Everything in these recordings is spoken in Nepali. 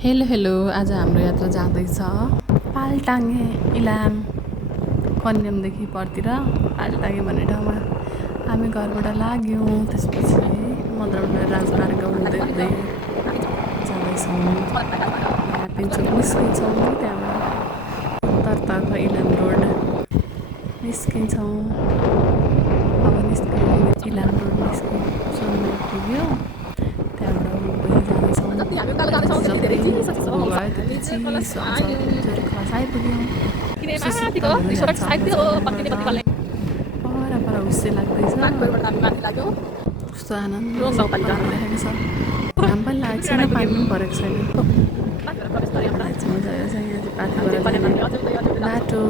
हेलो हेलो, आज हाम्रो यात्रा जाँदैछ पाल्टाङ्गे इलाम कन्यामदेखि परतिर पाल्टाङ्गे भन्ने ठाउँमा हामी घरबाट लाग्यौँ। त्यसपछि मद्राबाट राजमार्ग हुँदै हुँदै जाँदैछौँ। पेन्चोक निस्किन्छौँ, त्यहाँबाट उत्तरतर्फ इलाम रोड निस्किन्छौँ। अब इलाम रोड निस्क्यौँ, सुनमै पुग्यो। त्यहाँबाट उभिँदै जाँदैछौँ। पर हुस्से लाग्दैछ, कस्तो आनन्द राखेको छ। घाम पनि लागेको छैन, पानी पनि परेको छैन। बाटो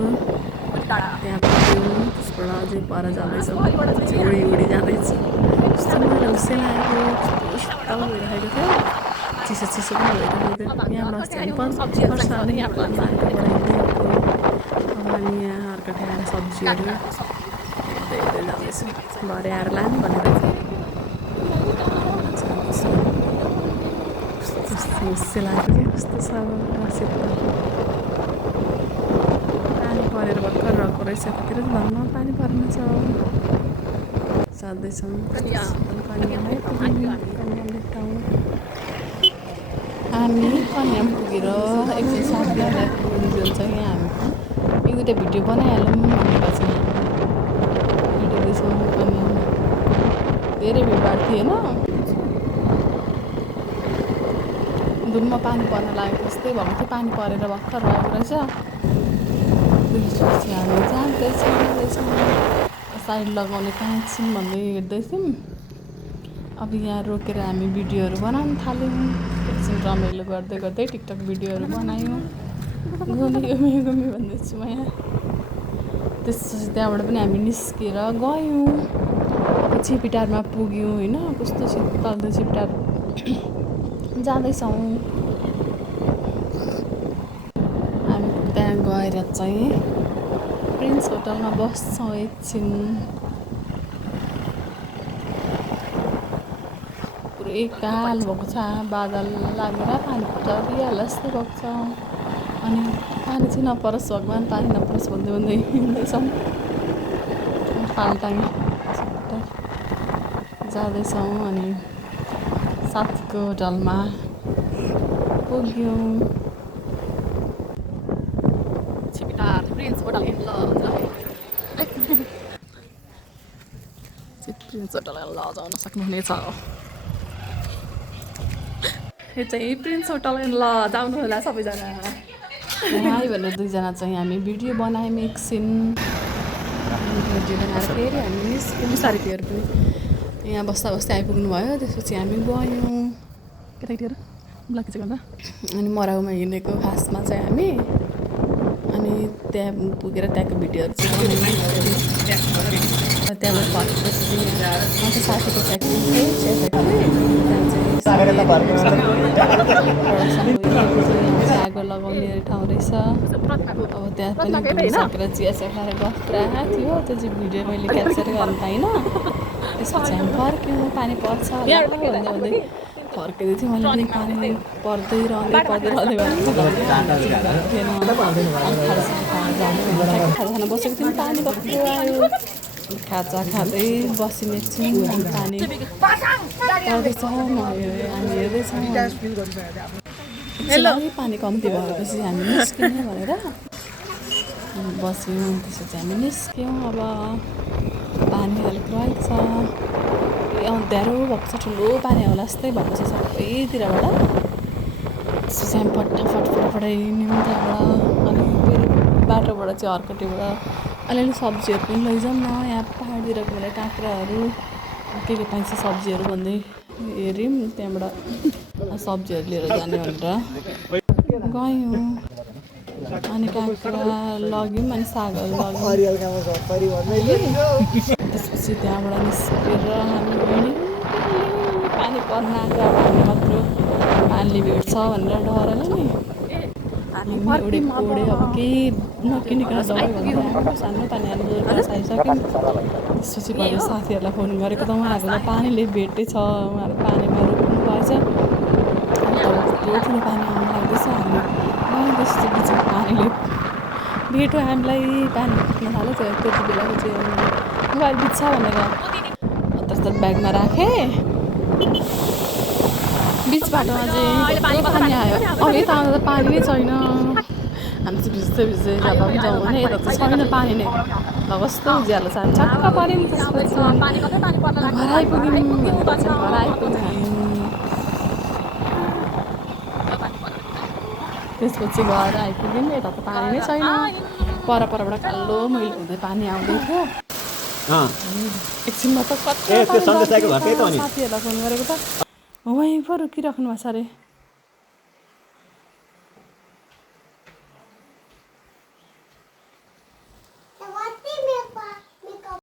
त्यहाँ पुग्यौँ, त्यसबाट अझै पर जाँदैछौँ, उडी उडी जाँदैछ। कस्तो मलाई हुस्से लागेको, कस्तो शीतल भइरहेको थियो, चिसो चिसो पनि भइरहेको थियो। यहाँबाट अस्ति हामी 5 वर्ष अनि मार्केटबाट हिँड्दै गएको। अब हामी यहाँ अर्काठै आएर सब्जीहरू हेर्दै हेर्दै जाँदैछौँ। भरे आएर लाने भनेर कस्तो हुस्से लागेको थियो, कस्तो छ शीतल। पानी परेर भर्खर रहेको रहेछ, यतातिर धन्न पानी पर्ने छ। जाँदैछौँ हामी कन्याम पुगेर एकछिन साथीहरूलाई पुग्नुहुन्छ। यहाँ हामी एक दुईवटा भिडियो बनाइहालौँ भनेर चाहिँ हिँड्दैछौँ। कन्याम धेरै भिडभाड थिएन, धुनमा पानी पर्न लागेको जस्तै भएको थियो। पानी परेर भर्खर रहेको रहेछ। त्यसपछि हामी जाँदैछौँ, साइड लगाउने कहाँ एकछिन भन्दै हिँड्दैछौँ। अब यहाँ रोकेर हामी भिडियोहरू बनाउन थाल्यौँ। एकछिन रमाइलो गर्दै गर्दै टिकटक भिडियोहरू बनायौँ। घुमी भन्दैछु म यहाँ। त्यसपछि त्यहाँबाट पनि हामी निस्केर गयौँ। अब छिपिटारमा पुग्यौँ होइन, कस्तो शीतल थियो छिपिटार। जाँदैछौँ हामी। त्यहाँ गएर चाहिँ प्रिन्स होटलमा बस्छौँ एकछिन। पुरै कालो भएको छ, बादल लागेर पानी झरिहाल्ला जस्तो भएको छ। अनि पानी चाहिँ नपरोस् भगवान्, पानी नपरोस् भन्दै भन्दै हिँड्दैछौँ। पाल्टाङ्गे जाँदैछौँ अनि साथीको होटलमा पुग्यौँ। प्रिन्स होटल जाउन सक्नुहुनेछ। यो चाहिँ प्रिन्स होटल ल जाउनु होला सबैजना। हाई भनेर दुईजना चाहिँ हामी भिडियो बनायौँ एकछिन। भिडियो बनाएर फेरि हामी निस्क्यौँ। साथीहरू पनि यहाँ बस्दा बस्दै आइपुग्नु भयो। त्यसपछि हामी गयौँ केटाकेटीहरू ब्लकी चाहिँ गर्दा अनि मराउमा हिँडेको खासमा चाहिँ हामी। अनि त्यहाँ पुगेर त्यहाँको भिडियोहरू चाहिँ त्यहाँबाट फर्केपछि साथीको फ्याक्ट्री थियो, चिया फ्याक्ट्री। आगो लगाउने ठाउँ रहेछ। अब त्यहाँ पनि घुमिसकेर चिया खाएर गफ पुरा थियो। त्यो चाहिँ भिडियो मैले क्याप्चर गर्न पाइनँ। त्यसपछि हामी फर्क्यौँ। पानी पर्छ भन्दै भन्दै फर्किँदै थियो। मैले पनि पानी पर्दै रहँदै खाना बसेको थियौँ, पानी कस्तो आयो। खाजा खाँदै बस्यौँ एकछिन। पानी पर्दैछ, हामी हेर्दैछौँ। पानी कम्ती भएपछि हामी निस्क्यौँ भनेर बस्यौँ। त्यसपछि हामी निस्क्यौँ। अब पानी अलिक रहेको छ, अँध्यारो भएको छ, ठुलो पानी होला जस्तै भएको छ सबैतिरबाट। त्यसपछि हामी फटाफट हिँड्यौँ त्यहाँबाट। अनि फेरि बाटोबाट चाहिँ अर्कोटिबाट अलिअलि सब्जीहरू पनि लैजाउँ न, यहाँ पाहाडतिरको बेला काँक्राहरू के पाइन्छ सब्जीहरू भन्दै हेऱ्यौँ। त्यहाँबाट सब्जीहरू लिएर जाने भनेर गयौँ। अनि काँक्रा लग्यौँ, अनि सागहरू लग्यौँ। त्यसपछि त्यहाँबाट निस्केर हामी हिँड्यौँ। पानी पर्न आएको, अब हामी मात्र पानीले भेट्छ भनेर डरले नि हामी उडेको अब केही नकिनिकन दबाई भन्दा सानो पानी हाल्नु बसाइसक्यौँ। त्यसपछि भयो साथीहरूलाई फोन गरेको त उहाँहरूलाई पानीले भेटेछ, उहाँहरू पानीमा रोक्नु भएछ। यत्रो ठुलो पानी आउनु लाग्दैछ हामी गएपछि बिचमा पानीले भेट्यो हामीलाई पानी खिच्न थाल्यो त्यति बेलाको चाहिँ मोबाइल बित्छ भनेर हतार ब्यागमा राखेँ बिच बाटोमा चाहिँ कस्तो पानी आयो अब यता आउँदा त पानी नै छैन हामी चाहिँ भिज्दै जब पनि जाउँ भने यता त छैन पानी नै कस्तो उज्यालो छ हामी छक्क पऱ्यौँ त्यसपछि घर आइपुग्यौँ त्यसपछि घर आइपुग्यौँ यता त पानी नै छैन परबाट कालो मैलो हुँदै पानी आउँदै थियो एकछिनमा त कति साथीहरूलाई फोन गरेको त वहीँ पो रोकिराख्नु भएको छ अरे